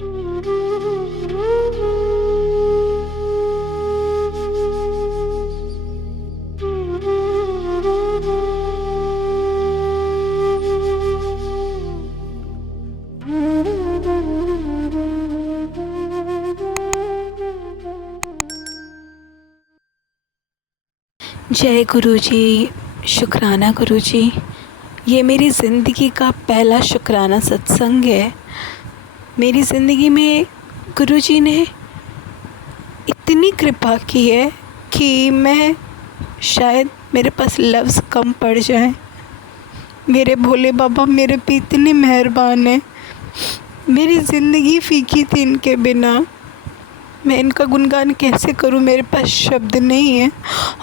जय गुरुजी, शुक्राना गुरुजी। ये मेरी ज़िंदगी का पहला शुक्राना सत्संग है। मेरी ज़िंदगी में गुरुजी ने इतनी कृपा की है कि मैं शायद मेरे पास लफ्ज़ कम पड़ जाए। मेरे भोले बाबा मेरे पे इतने मेहरबान हैं। मेरी ज़िंदगी फीकी थी इनके बिना। मैं इनका गुणगान कैसे करूं, मेरे पास शब्द नहीं है।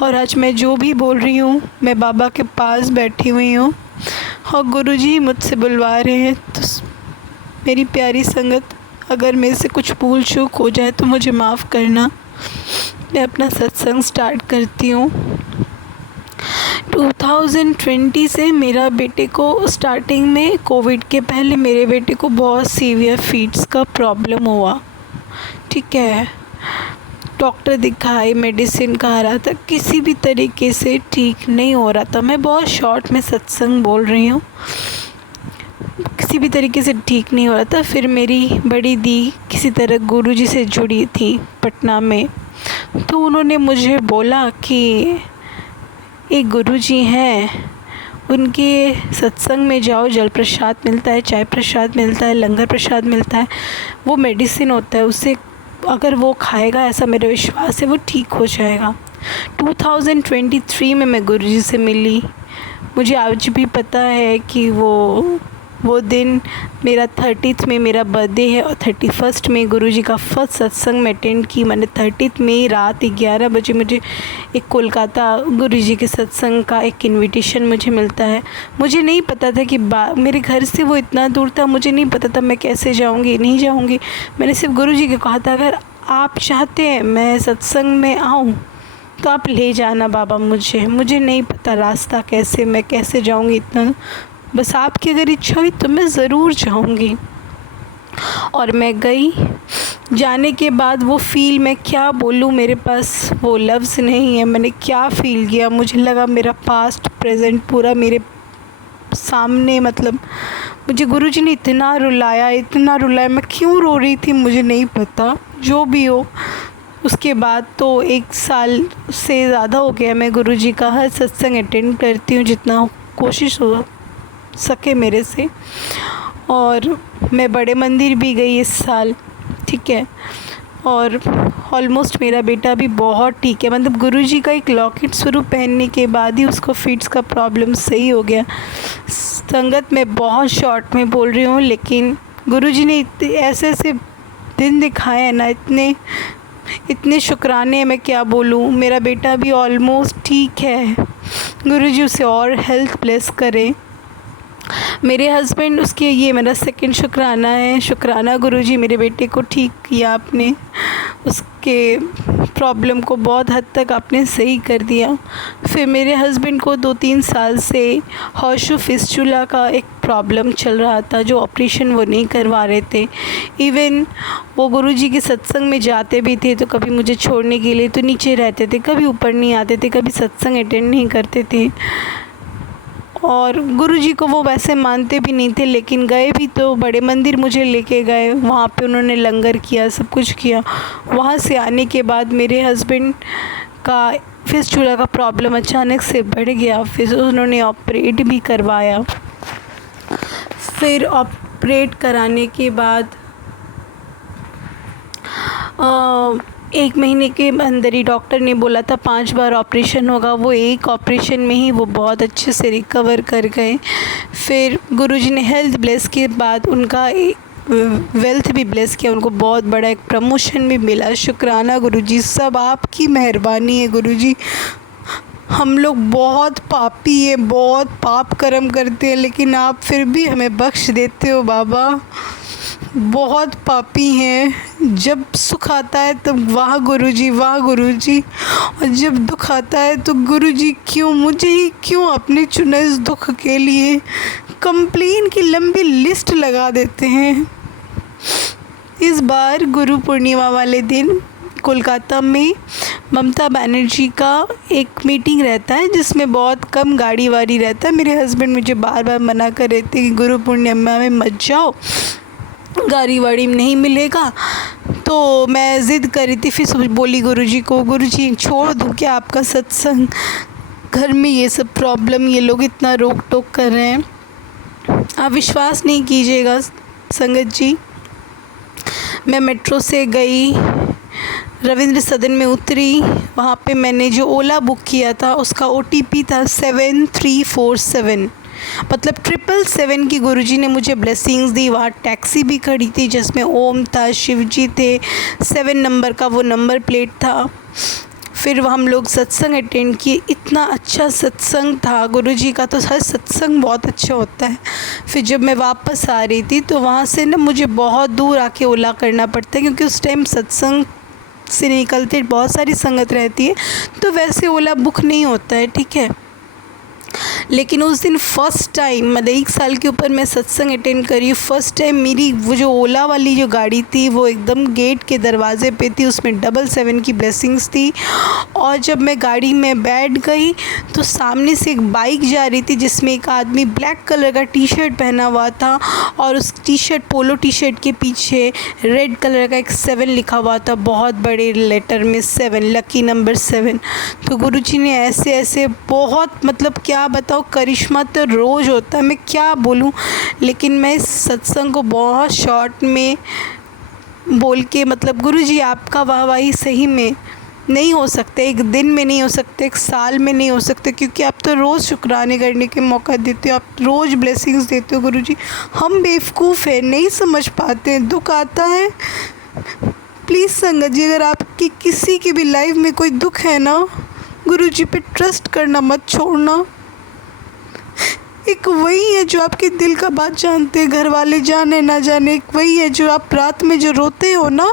और आज मैं जो भी बोल रही हूँ, मैं बाबा के पास बैठी हुई हूँ और गुरुजी मुझसे बुलवा रहे हैं। तो मेरी प्यारी संगत, अगर मेरे से कुछ भूल चूक हो जाए तो मुझे माफ़ करना। मैं अपना सत्संग स्टार्ट करती हूँ। 2020 से मेरा बेटे को स्टार्टिंग में, कोविड के पहले मेरे बेटे को बहुत सीवियर फीट्स का प्रॉब्लम हुआ। ठीक है, डॉक्टर दिखाए, मेडिसिन खा रहा था, किसी भी तरीके से ठीक नहीं हो रहा था। मैं बहुत शॉर्ट में सत्संग बोल रही हूँ, किसी भी तरीके से ठीक नहीं हो रहा था। फिर मेरी बड़ी दी किसी तरह गुरुजी से जुड़ी थी पटना में, तो उन्होंने मुझे बोला कि एक गुरुजी हैं, उनके सत्संग में जाओ, जल प्रसाद मिलता है, चाय प्रसाद मिलता है, लंगर प्रसाद मिलता है, वो मेडिसिन होता है, उससे अगर वो खाएगा, ऐसा मेरा विश्वास है, वो ठीक हो जाएगा। 2023 में मैं गुरुजी से मिली। मुझे आज भी पता है कि वो दिन मेरा 30th में मेरा बर्थडे है और 31st में गुरुजी का फर्स्ट सत्संग में अटेंड की मैंने। 30th में रात 11 बजे मुझे एक कोलकाता गुरुजी के सत्संग का एक इनविटेशन मुझे मिलता है। मुझे नहीं पता था कि मेरे घर से वो इतना दूर था, मुझे नहीं पता था मैं कैसे जाऊंगी, नहीं जाऊंगी। मैंने सिर्फ गुरुजी को कहा था, अगर आप चाहते हैं मैं सत्संग में आऊँ तो आप ले जाना बाबा मुझे नहीं पता रास्ता कैसे, मैं कैसे जाऊंगी, इतना बस आपकी अगर इच्छा हुई तो मैं ज़रूर जाऊंगी। और मैं गई। जाने के बाद वो फ़ील, मैं क्या बोलूँ, मेरे पास वो लफ्ज़ नहीं है। मैंने क्या फ़ील किया, मुझे लगा मेरा पास्ट प्रेजेंट पूरा मेरे सामने। मतलब मुझे गुरुजी ने इतना रुलाया, मैं क्यों रो रही थी मुझे नहीं पता, जो भी हो। उसके बाद तो 1 साल से ज़्यादा हो गया मैं गुरुजी का हर सत्संग अटेंड करती हूँ, जितना कोशिश हो सके मेरे से। और मैं बड़े मंदिर भी गई इस साल। ठीक है, और ऑलमोस्ट मेरा बेटा भी बहुत ठीक है। मतलब गुरुजी का एक लॉकेट स्वरूप पहनने के बाद ही उसको फिट्स का प्रॉब्लम सही हो गया। संगत मैं बहुत शॉर्ट में बोल रही हूँ, लेकिन गुरुजी ने ऐसे ऐसे दिन दिखाए हैं ना, इतने शुक्राने, मैं क्या बोलूँ। मेरा बेटा भी ऑलमोस्ट ठीक है, गुरुजी उसे और हेल्थ ब्लेस करे। मेरे हस्बैंड, उसके ये मेरा सेकंड शुक्राना है। शुक्राना गुरुजी, मेरे बेटे को ठीक किया आपने, उसके प्रॉब्लम को बहुत हद तक आपने सही कर दिया। फिर मेरे हस्बैंड को 2-3 साल से हॉर्शू फिस्चुला का एक प्रॉब्लम चल रहा था, जो ऑपरेशन वो नहीं करवा रहे थे। इवन वो गुरुजी के सत्संग में जाते भी थे तो कभी मुझे छोड़ने के लिए तो नीचे रहते थे, कभी ऊपर नहीं आते थे, कभी सत्संग अटेंड नहीं करते थे। और गुरुजी को वो वैसे मानते भी नहीं थे, लेकिन गए भी तो बड़े मंदिर मुझे लेके गए, वहाँ पे उन्होंने लंगर किया, सब कुछ किया। वहाँ से आने के बाद मेरे हस्बैंड का फिस्चुला का प्रॉब्लम अचानक से बढ़ गया। फिर उन्होंने ऑपरेट भी करवाया। फिर ऑपरेट कराने के बाद 1 महीने के अंदर ही डॉक्टर ने बोला था 5 बार ऑपरेशन होगा। वो एक ऑपरेशन में ही वो बहुत अच्छे से रिकवर कर गए। फिर गुरुजी ने हेल्थ ब्लेस के बाद उनका वेल्थ भी ब्लेस किया, उनको बहुत बड़ा एक प्रमोशन भी मिला। शुक्राना गुरुजी, सब आपकी मेहरबानी है गुरुजी। हम लोग बहुत पापी हैं, बहुत पाप कर्म करते हैं, लेकिन आप फिर भी हमें बख्श देते हो बाबा। बहुत पापी हैं। जब सुख आता है तब वाह गुरुजी, वाह गुरुजी, और जब दुख आता है तो गुरुजी क्यों, मुझे ही क्यों आपने चुना इस दुख के लिए। कंप्लेन की लंबी लिस्ट लगा देते हैं। इस बार गुरु पूर्णिमा वाले दिन कोलकाता में ममता बनर्जी का एक मीटिंग रहता है जिसमें बहुत कम गाड़ी वाड़ी रहता है। मेरे हस्बैंड मुझे बार बार मना कर रहे थे कि गुरु पूर्णिमा में मत जाओ, गाड़ी वाड़ी नहीं मिलेगा। तो मैं ज़िद कर रही थी, फिर बोली गुरुजी को, गुरुजी छोड़ दूँ क्या आपका सत्संग, घर में ये सब प्रॉब्लम, ये लोग इतना रोक टोक कर रहे हैं। आप विश्वास नहीं कीजिएगा संगत जी, मैं मेट्रो से गई, रविंद्र सदन में उतरी, वहाँ पे मैंने जो ओला बुक किया था उसका OTP था 7347, मतलब 777 की गुरुजी ने मुझे ब्लेसिंग्स दी। वहाँ टैक्सी भी खड़ी थी जिसमें ओम था, शिवजी थे, 7 नंबर का वो नंबर प्लेट था। फिर हम लोग सत्संग अटेंड किए, इतना अच्छा सत्संग था गुरुजी का, तो हर सत्संग बहुत अच्छा होता है। फिर जब मैं वापस आ रही थी तो वहाँ से ना मुझे बहुत दूर आके ओला करना पड़ता है, क्योंकि उस टाइम सत्संग से निकलते बहुत सारी संगत रहती है, तो वैसे ओला बुक नहीं होता है, ठीक है। लेकिन उस दिन फ़र्स्ट टाइम, मतलब 1 साल के ऊपर मैं सत्संग अटेंड करी, फ़र्स्ट टाइम मेरी वो जो ओला वाली जो गाड़ी थी वो एकदम गेट के दरवाज़े पे थी, उसमें 777 की ब्लेसिंग्स थी। और जब मैं गाड़ी में बैठ गई तो सामने से एक बाइक जा रही थी जिसमें एक आदमी ब्लैक कलर का टी-शर्ट पहना हुआ था और उस टी-शर्ट, पोलो टी-शर्ट के पीछे रेड कलर का एक 7 लिखा हुआ था, बहुत बड़े लेटर में 7, लकी नंबर 7। तो गुरुजी ने ऐसे ऐसे बहुत, मतलब क्या बताओ, करिश्मा तो रोज़ होता है, मैं क्या बोलूं। लेकिन मैं इस सत्संग को बहुत शॉर्ट में बोल के, मतलब गुरुजी आपका वाहवाही सही में नहीं हो सकते, एक दिन में नहीं हो सकते, एक साल में नहीं हो सकते, क्योंकि आप तो रोज़ शुक्राने करने के मौका देते हो, आप रोज़ ब्लेसिंग्स देते हो गुरुजी। हम बेवकूफ़ हैं, नहीं समझ पाते हैं, दुख आता है। प्लीज़ संगत जी, अगर आपकी किसी की भी लाइफ में कोई दुख है ना, गुरुजी पे ट्रस्ट करना मत छोड़ना। एक वही है जो आपके दिल का बात जानते हैं, घर वाले जाने ना जाने, एक वही है जो आप रात में जो रोते हो ना,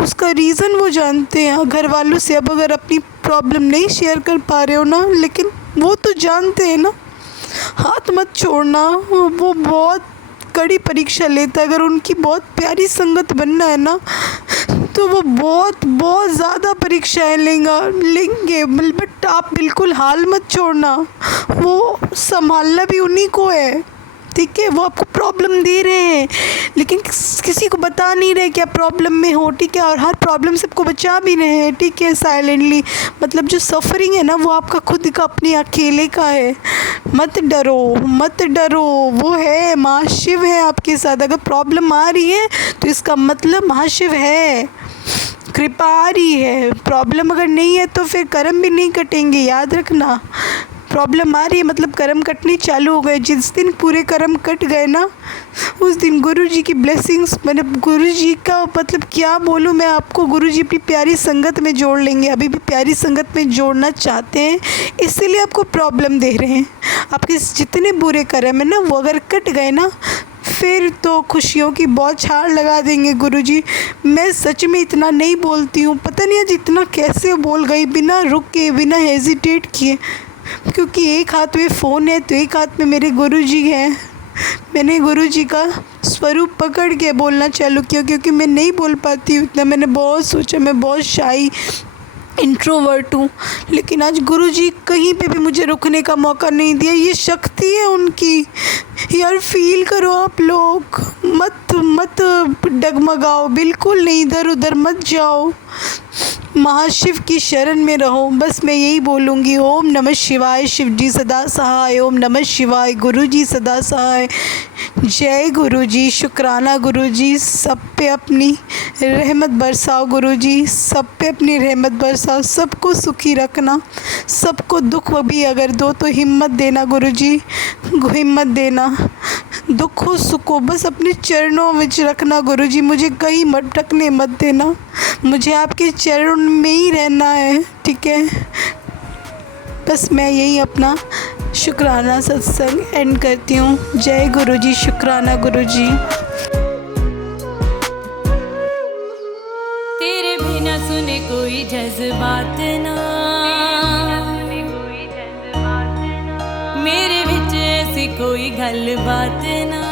उसका रीज़न वो जानते हैं। घर वालों से अब अगर अपनी प्रॉब्लम नहीं शेयर कर पा रहे हो ना, लेकिन वो तो जानते हैं ना। हाथ मत छोड़ना, वो बहुत कड़ी परीक्षा लेता है। अगर उनकी बहुत प्यारी संगत बनना है ना, तो वो बहुत बहुत ज़्यादा परीक्षाएं लेंगे, बट आप बिल्कुल हाल मत छोड़ना। वो संभालना भी उन्हीं को है, ठीक है। वो आपको प्रॉब्लम दे रहे हैं लेकिन किसी को बता नहीं रहे कि आप प्रॉब्लम में हो, ठीक है। और हर प्रॉब्लम से आपको बचा भी रहे हैं, ठीक है, साइलेंटली। मतलब जो सफ़रिंग है ना, वो आपका खुद का, अपने अकेले का है। मत डरो, मत डरो, वो है, महाशिव है आपके साथ। अगर प्रॉब्लम आ रही है तो इसका मतलब महाशिव है, कृपा आ रही है। प्रॉब्लम अगर नहीं है तो फिर कर्म भी नहीं कटेंगे, याद रखना। प्रॉब्लम आ रही है मतलब कर्म कटने चालू हो गए। जिस दिन पूरे कर्म कट गए ना, उस दिन गुरुजी की ब्लेसिंग्स, मतलब गुरुजी का, मतलब क्या बोलूँ मैं आपको, गुरुजी अपनी प्यारी संगत में जोड़ लेंगे। अभी भी प्यारी संगत में जोड़ना चाहते हैं, इसीलिए आपको प्रॉब्लम दे रहे हैं। आपके जितने बुरे कर्म है ना, वो अगर कट गए ना, फिर तो खुशियों की बौछार लगा देंगे गुरुजी। मैं सच में इतना नहीं बोलती हूँ, पता नहीं आज इतना कैसे बोल गई, बिना रुक के, बिना हेजिटेट किए। क्योंकि एक हाथ में फ़ोन है तो एक हाथ में मेरे गुरुजी हैं। मैंने गुरुजी का स्वरूप पकड़ के बोलना चालू किया, क्योंकि मैं नहीं बोल पाती हूँ इतना। मैंने बहुत सोचा, मैं बहुत शाई इंट्रोवर्ट हूँ, लेकिन आज गुरुजी कहीं पे भी मुझे रुकने का मौका नहीं दिया। ये शक्ति है उनकी यार, फील करो आप लोग। मत डगमगाओ, बिल्कुल नहीं, इधर उधर मत जाओ, महाशिव की शरण में रहो। बस मैं यही बोलूँगी, ओम नमः शिवाय, शिव जी सदा सहाय। ओम नमः शिवाय, गुरु जी सदा सहाय। जय गुरु जी, शुक्राना गुरु जी, सब पे अपनी रहमत बरसाओ गुरु जी, सब पे अपनी रहमत बरसाओ। सबको सुखी रखना, सबको दुख भी अगर दो तो हिम्मत देना गुरु जी, हिम्मत देना। दुख हो सुख हो बस अपने चरणों में रखना गुरु जी, मुझे कहीं भटकने मत देना। मुझे आपके चरण में ही रहना है, ठीक है। बस मैं यही अपना शुक्राना सत्संग एंड करती हूँ। जय गुरु जी, शुक्राना गुरु जी। तेरे बिना सुने कोई जज्बात ना, मेरे विच ऐसी कोई गल बात ना।